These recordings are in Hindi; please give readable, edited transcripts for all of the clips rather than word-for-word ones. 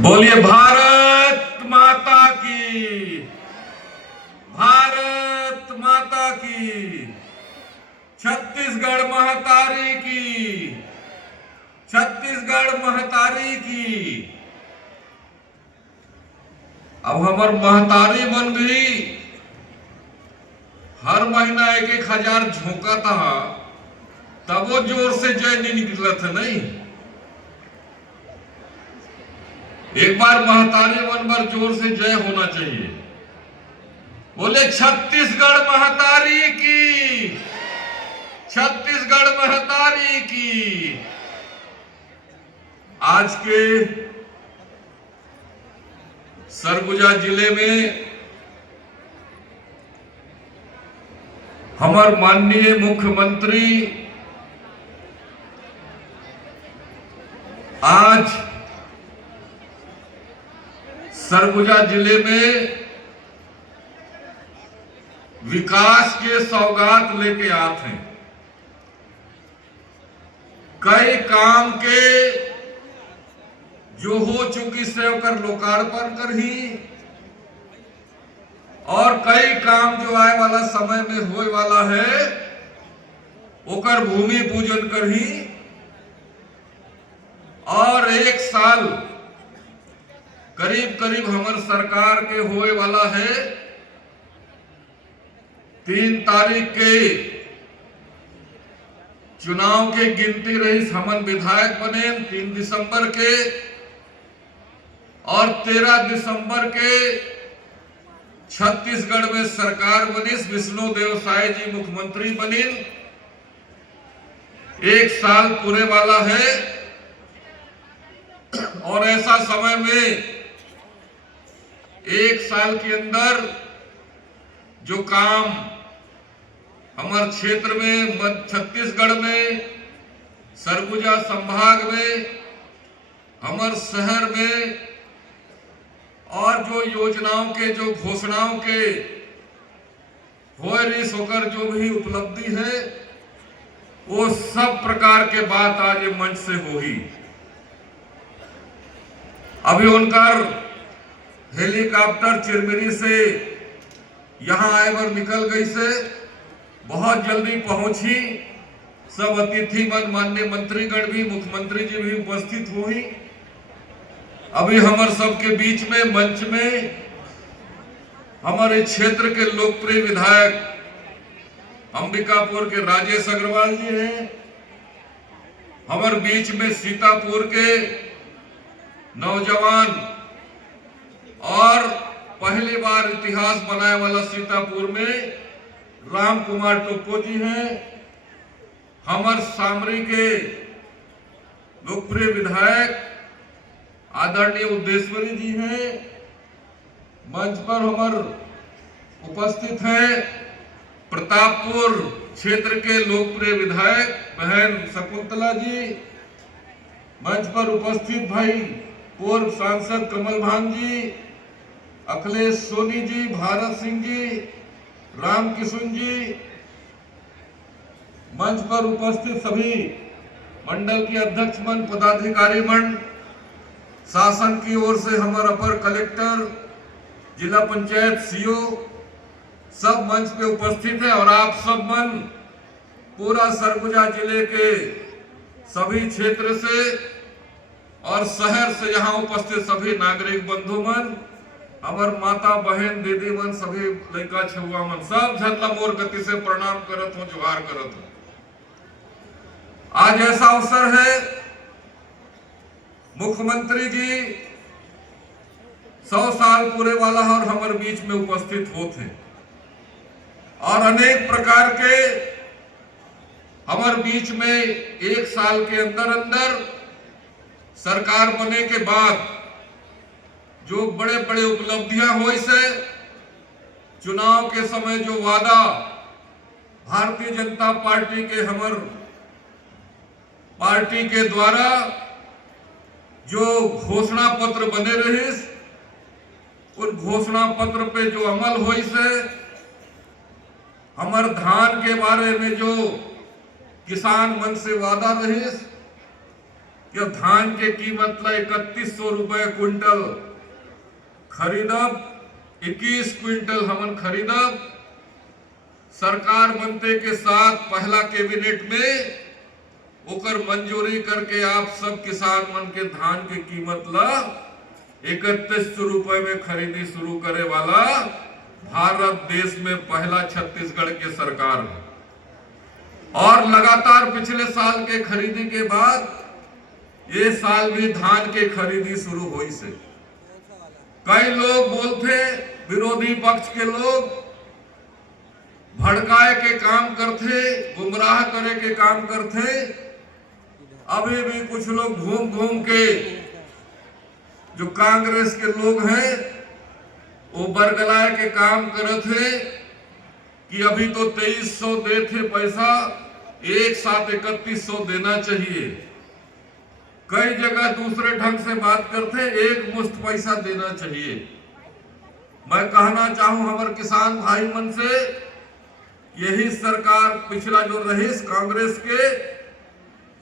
बोलिए भारत माता की, भारत माता की, छत्तीसगढ़ महतारी की, छत्तीसगढ़ महतारी की। अब हमार महतारी मन भी हर महीना 1,000 झोंका था, तब वो जोर से जय नहीं निकला था। नहीं, एक बार महतारी मन पर जोर से जय होना चाहिए। बोले छत्तीसगढ़ महतारी की, छत्तीसगढ़ महतारी की। आज के सरगुजा जिले में हमारे माननीय मुख्यमंत्री आज सरगुजा जिले में विकास के सौगात लेके आते हैं। कई काम के जो हो चुकी से ओकर लोकार्पण कर ही, और कई काम जो आए वाला समय में होए वाला है ओकर भूमि पूजन कर ही, और 1 साल करीब करीब हमार सरकार के होए वाला है। 3 तारीख के चुनाव के गिनती रही, हमन विधायक बने 3 दिसंबर के, और 13 दिसंबर के छत्तीसगढ़ में सरकार बनी, विष्णुदेव साय जी मुख्यमंत्री बनी। 1 साल पूरे वाला है, और ऐसा समय में 1 साल के अंदर जो काम हमारे क्षेत्र में, छत्तीसगढ़ में, सरगुजा संभाग में, हमारे शहर में, और जो योजनाओं के, जो घोषणाओं के होकर जो भी उपलब्धि है, वो सब प्रकार के बात आज मंच से होगी। अभी उनकर हेलीकॉप्टर चिरमिरी से यहां आए पर निकल गई से बहुत जल्दी पहुंची। सब अतिथि मन, माननीय मंत्रीगण भी, मुख्यमंत्री जी भी उपस्थित हुई। अभी हमारे सबके बीच में मंच में हमारे क्षेत्र के लोकप्रिय विधायक अंबिकापुर के राजेश अग्रवाल जी हैं। हमारे बीच में सीतापुर के नौजवान और पहली बार इतिहास बनाने वाला सीतापुर में राम कुमार टोप्पो जी हैं। हमारे सामरी के लोकप्रिय विधायक आदरणीय उद्देश्वरी जी हैं। मंच पर हमारे उपस्थित हैं प्रतापपुर क्षेत्र के लोकप्रिय विधायक बहन शकुंतला जी। मंच पर उपस्थित भाई पूर्व सांसद कमल भान जी, अखिलेश सोनी जी, भारत सिंह जी, राम किशुन जी। मंच पर उपस्थित सभी मंडल के अध्यक्ष मन, पदाधिकारी मन, शासन की ओर से हमारा अपर कलेक्टर, जिला पंचायत सीओ, सब मंच पे उपस्थित है। और आप सब मन पूरा सरगुजा जिले के सभी क्षेत्र से और शहर से यहाँ उपस्थित सभी नागरिक बंधु मन, हमार माता बहन दीदी मन, सभी लड़का छुआ मन, सब झटला मोर गति से प्रणाम करत हो, जोहार करत हो। आज ऐसा अवसर है, मुख्यमंत्री जी 100 साल पूरे वाला है और हमारे बीच में उपस्थित होते, और अनेक प्रकार के हमारे बीच में 1 साल के अंदर अंदर सरकार बने के बाद जो बड़े बड़े उपलब्धियां हुई से, चुनाव के समय जो वादा भारतीय जनता पार्टी के, हमार पार्टी के द्वारा जो घोषणा पत्र बने रहे, उन घोषणा पत्र पे जो अमल हुई से, हमार धान के बारे में जो किसान मन से वादा रहे, कि धान के कीमत ला 3100 रुपए क्विंटल खरीदब, 21 क्विंटल हमन खरीदब। सरकार बनते के साथ पहला कैबिनेट में ओकर मंजूरी करके आप सब किसान मन के धान के कीमत ला 3100 रुपए में खरीदी शुरू करे वाला भारत देश में पहला छत्तीसगढ़ के सरकार है। और लगातार पिछले साल के खरीदी के बाद ये साल भी धान के खरीदी शुरू हुई से। कई लोग बोलते, विरोधी पक्ष के लोग भड़काए के काम करते, गुमराह करे के काम करते। अभी भी कुछ लोग घूम घूम के जो कांग्रेस के लोग हैं वो बरगलाए के काम करते कि अभी तो 2300 दे थे पैसा, एक साथ 3100 देना चाहिए। कई जगह दूसरे ढंग से बात करते, एक मुश्त पैसा देना चाहिए। मैं कहना चाहूं हमारे किसान भाई मन से, यही सरकार पिछला जो रहीस कांग्रेस के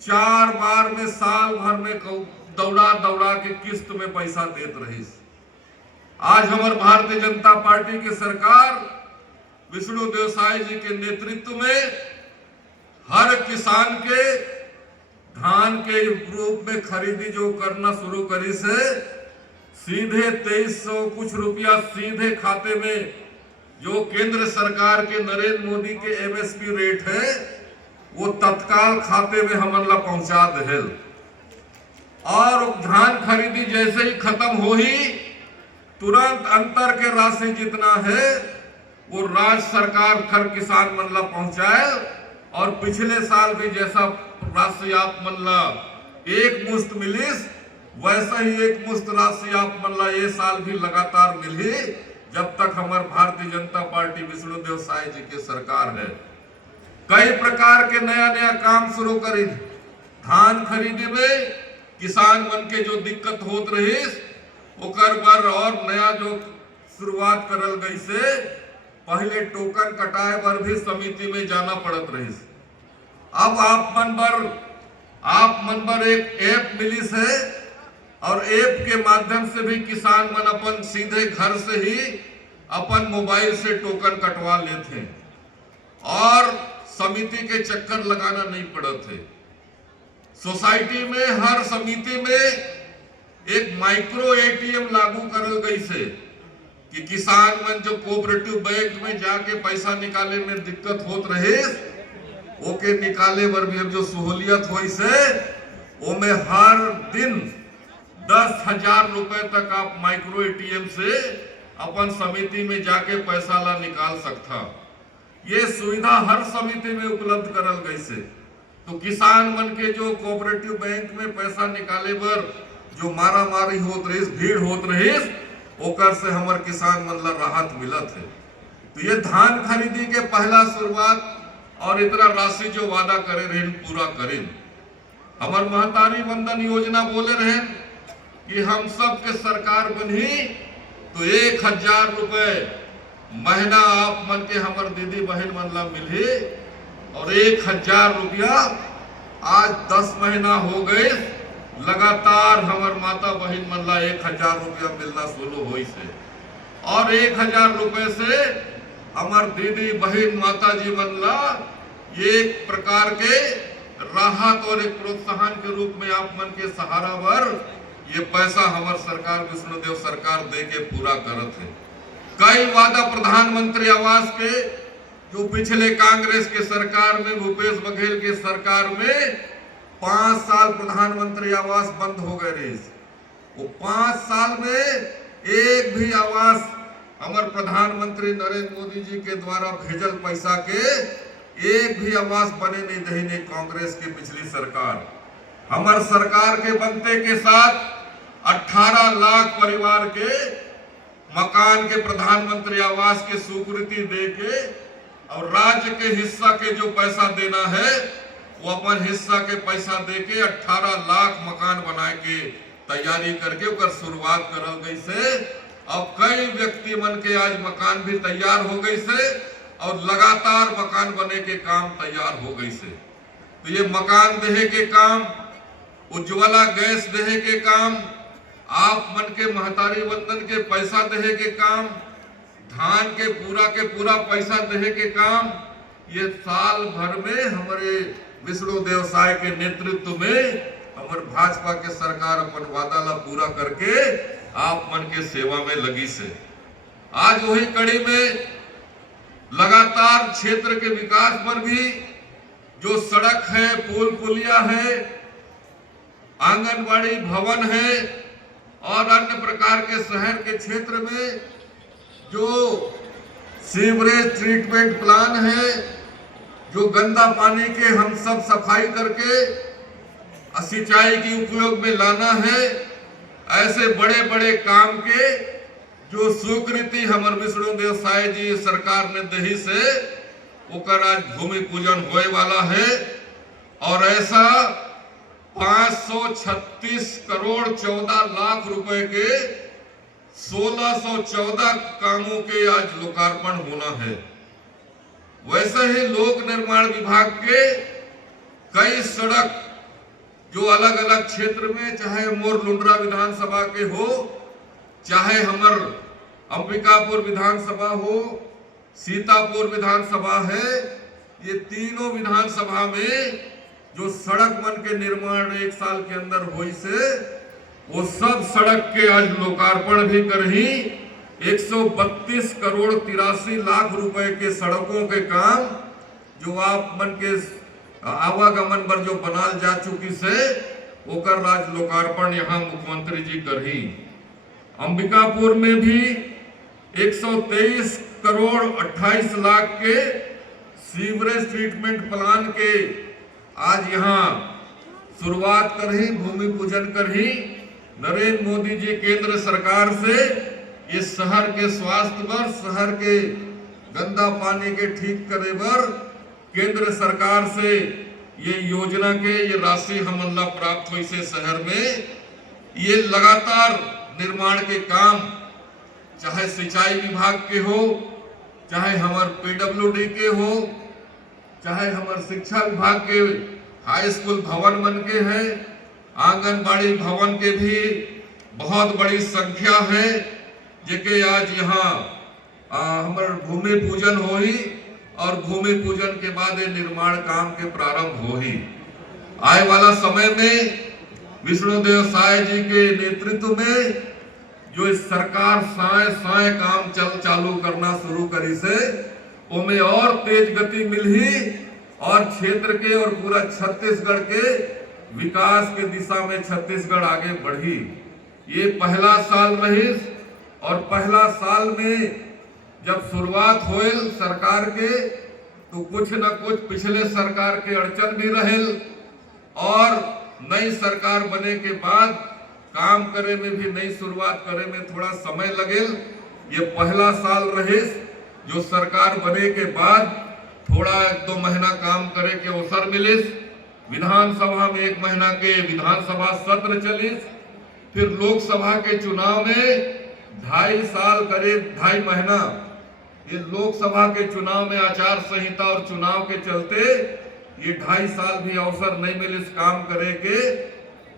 4 बार में साल भर में दौड़ा दौड़ा के किस्त में पैसा देत रहीस। आज हमारे भारतीय जनता पार्टी की सरकार विष्णुदेव साय जी के नेतृत्व में हर किसान के धान के रूप में खरीदी जो करना शुरू करी से सीधे 2300 कुछ रुपया सीधे खाते में जो केंद्र सरकार के नरेंद्र मोदी के एमएसपी रेट है वो तत्काल खाते में हमन ला पहुंचा दे। और धान खरीदी जैसे ही खत्म हो ही तुरंत अंतर के राशि जितना है वो राज्य सरकार हर किसान मन ला पहुंचाए। और पिछले साल भी जैसा राशि आप मन ला एक मुश्त मिलिस, वैसा ही एक मुश्त राशि आप मन ला ये साल भी लगातार मिली जब तक हमारे भारतीय जनता पार्टी विष्णुदेव साय जी की सरकार है। कई प्रकार के नया नया काम शुरू करी। धान खरीदी में किसान मन के जो दिक्कत होत रही ओकर पर और नया जो शुरुआत करल गई से पहले टोकन कटाए पर भी समिति में जाना पड़त रही। अब आप मन पर एक ऐप मिली है और ऐप के माध्यम से भी किसान मन अपन सीधे घर से ही अपन मोबाइल से टोकन कटवा लेते और समिति के चक्कर लगाना नहीं पड़ते। सोसाइटी में हर समिति में एक माइक्रो एटीएम लागू करल गई से कि किसान मन जो कोऑपरेटिव बैंक में जाके पैसा निकाले में दिक्कत होत रहे ओके निकाले पर भी अब जो सहूलियत हुई से ओमे हर दिन 10,000 रुपए तक आप माइक्रो एटीएम से अपन समिति में जाके पैसा ला निकाल सकता। ये सुविधा हर समिति में उपलब्ध करल गई से। तो किसान मन के जो कोऑपरेटिव बैंक में पैसा निकाले पर जो मारा मारी होत रही, भीड़ होत रही, ओकर से हमारे किसान मन ला राहत मिलत है। तो ये धान खरीदी के पहला शुरुआत और इतना राशि जो वादा करे रहे पूरा करें। हमार महतारी वंदन योजना बोले रहे कि हम सब के सरकार बनी तो 1000 रुपए महीना आप मन के हमार दीदी बहन मन ला मिले और 1000 रुपया आज 10 महीना हो गए लगातार हमार माता बहन मन ला 1000 रुपया मिलना शुरू हुई से। और 1000 रुपए से हमार दीदी बहन माता जी मन ला एक प्रकार के राहत और एक प्रोत्साहन के रूप में आप मन के सहारा पर ये पैसा हमारे सरकार विष्णुदेव सरकार दे के पूरा करत है। कई वादा प्रधानमंत्री आवास के जो पिछले कांग्रेस के सरकार में भूपेश बघेल के सरकार में 5 साल प्रधानमंत्री आवास बंद हो गए रहे। वो 5 साल में एक भी आवास हमारे प्रधानमंत्री नरेंद्र मोदी जी के द्वारा भेजल पैसा के एक भी आवास बने नहीं दही कांग्रेस की पिछली सरकार। हमारे सरकार के बनते के साथ 18 लाख परिवार के मकान के प्रधानमंत्री आवास के स्वीकृति दे के और राज्य के हिस्सा के जो पैसा देना है वो अपन हिस्सा के पैसा दे के 18 लाख मकान बनाए के तैयारी करके उकर शुरुआत करल गई से। अब कई व्यक्ति मन के आज मकान भी तैयार हो गई से और लगातार मकान बने के काम तैयार हो गई से। तो ये मकान देहे के काम उज्ज्वला गैस देहे के काम, आप मन के महतारी वंदन के पैसा देहे के काम, धान के पूरा पैसा देहे के काम, ये साल भर में हमारे विष्णु देव साय के नेतृत्व में हमारे भाजपा के सरकार अपन वादा ला पूरा करके आप मन के सेवा में लगी से। आज वही कड़ी में लगातार क्षेत्र के विकास पर भी जो सड़क है, पुल पुलिया है, आंगनबाड़ी भवन है और अन्य प्रकार के शहर के क्षेत्र में जो सीवरेज ट्रीटमेंट प्लान है, जो गंदा पानी के हम सब सफाई करके सिंचाई की उपयोग में लाना है, ऐसे बड़े बड़े काम के जो स्वीकृति हमारे विष्णु देव साय जी सरकार ने दही से ओकर आज भूमि पूजन होए वाला है। और ऐसा 536 करोड़ 14 लाख रुपए के 1614 कामों के आज लोकार्पण होना है। वैसे ही लोक निर्माण विभाग के कई सड़क जो अलग अलग क्षेत्र में, चाहे मोर लुंड्रा विधानसभा के हो, चाहे हमर अंबिकापुर विधानसभा हो, सीतापुर विधानसभा है, ये तीनों विधानसभा में जो सड़क मन के निर्माण एक साल के अंदर हुई से वो सब सड़क के आज लोकार्पण भी करही। 132 करोड़ 83 लाख रुपए के सड़कों के काम जो आप मन के आवागमन पर जो बनाल जा चुकी से ओकर आज लोकार्पण यहाँ मुख्यमंत्री जी करही। अंबिकापुर में भी 123 करोड़ 28 लाख के सीवरेज ट्रीटमेंट प्लान के आज यहाँ शुरुआत करही, भूमि पूजन करही। नरेंद्र मोदी जी केंद्र सरकार से ये शहर के स्वास्थ्य पर, शहर के गंदा पानी के ठीक करे पर केंद्र सरकार से ये योजना के ये राशि हमला प्राप्त हुई से शहर में ये लगातार निर्माण के काम, चाहे सिंचाई विभाग के हो, चाहे हमारे पीडब्ल्यूडी के हो, चाहे हमारे शिक्षा विभाग के हाई स्कूल भवन बन के हैं, आंगनबाड़ी भवन के भी बहुत बड़ी संख्या है जेके आज यहाँ हमारे भूमि पूजन होई और भूमि पूजन के बाद निर्माण काम के प्रारंभ होही। आए वाला समय में विष्णु देव साय जी के नेतृत्व में जो इस सरकार साय काम चालू करना शुरू करी से उनमें और तेज गति मिली और क्षेत्र के और पूरा छत्तीसगढ़ के विकास के दिशा में छत्तीसगढ़ आगे बढ़ी। ये पहला साल रही और पहला साल में जब शुरुआत हुई सरकार के तो कुछ न कुछ पिछले सरकार के अड़चन भी रहे और नई सरकार बने के बाद काम करे में भी, नई शुरुआत करे में थोड़ा समय लगे। ये पहला साल रहे जो सरकार बने के बाद थोड़ा 1-2 महीना काम करे के अवसर मिले। विधानसभा में 1 महीना के विधानसभा सत्र चली, फिर लोकसभा के चुनाव में 2.5 साल करीब 2.5 महीना ये लोकसभा के चुनाव में आचार संहिता और चुनाव के चलते ये 2.5 साल भी अवसर नहीं मिले इस काम करे के।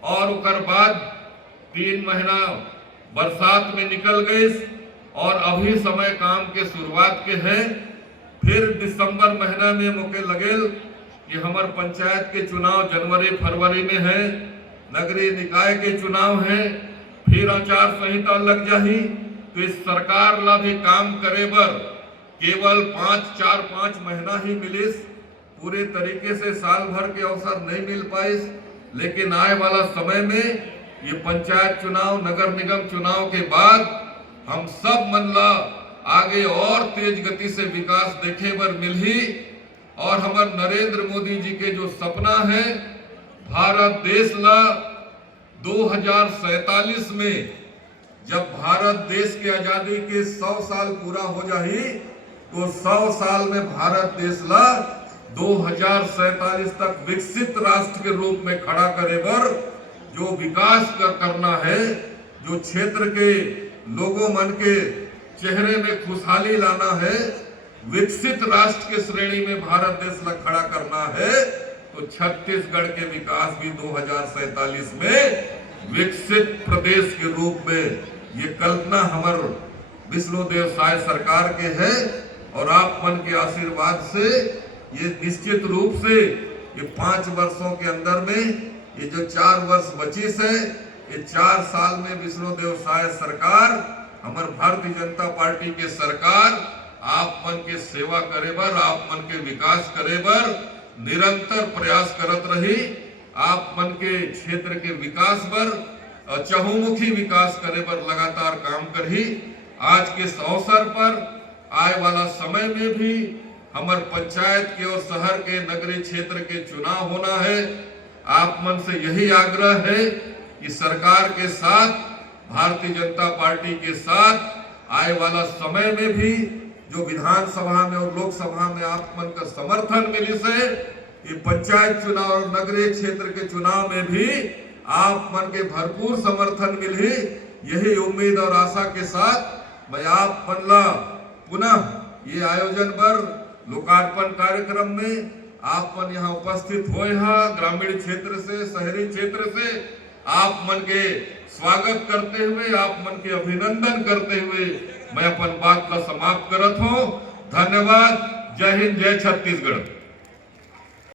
और उकर बाद 3 महीना बरसात में निकल गए और अभी समय काम के शुरुआत के है। फिर दिसंबर महीना में मौके लगे कि हमारे पंचायत के चुनाव जनवरी फरवरी में है, नगरीय निकाय के चुनाव है, फिर आचार संहिता लग जाही। तो इस सरकार ला भी काम करे बर केवल 5 महीना ही मिलिस, पूरे तरीके से साल भर के अवसर नहीं मिल पाए। लेकिन आए वाला समय में ये पंचायत चुनाव, नगर निगम चुनाव के बाद हम सब मन ला आगे और तेज गति से विकास देखे बर मिलही। और हमारे नरेंद्र मोदी जी के जो सपना है भारत देश ला 2047 में जब भारत देश के आजादी के 100 साल पूरा हो जाही तो 100 साल में भारत देश ला 2047 तक विकसित राष्ट्र के रूप में खड़ा करे बर जो विकास करना है, जो क्षेत्र के लोगों मन के चेहरे में खुशहाली लाना है, विकसित राष्ट्र के श्रेणी में भारत देश ला खड़ा करना है, तो तो छत्तीसगढ़ के विकास भी 2047 में विकसित प्रदेश के रूप में ये कल्पना हमारे विष्णुदेव साय सरकार के है। और आप मन के आशीर्वाद से ये निश्चित रूप से ये 5 वर्षों के अंदर में ये जो 4 वर्ष बची है, ये 4 साल में विष्णुदेव साय सरकार हमारे भारतीय जनता पार्टी के सरकार आप मन के सेवा करे बर, आप मन के विकास करे बर निरंतर प्रयास करत रही। आप मन के क्षेत्र के विकास बर चहुमुखी विकास करे बर लगातार काम करही। आज के इस अवसर पर आए वाला समय में भी हमारे पंचायत के और शहर के नगरीय क्षेत्र के चुनाव होना है। आप मन से यही आग्रह है कि सरकार के साथ, भारतीय जनता पार्टी के साथ आए वाला समय में भी जो विधानसभा में और लोकसभा में आप मन का समर्थन मिली से, ये पंचायत चुनाव और नगरीय क्षेत्र के चुनाव में भी आप मन के भरपूर समर्थन मिली। यही उम्मीद और आशा के साथ मैं आप मन ला पुनः ये आयोजन पर लोकार्पण कार्यक्रम में आप मन यहाँ उपस्थित हुए हैं। ग्रामीण क्षेत्र से, शहरी क्षेत्र से आप मन के स्वागत करते हुए, आप मन के अभिनंदन करते हुए मैं अपन बात का समाप्त करत हूँ। धन्यवाद। जय हिंद, जय छत्तीसगढ़।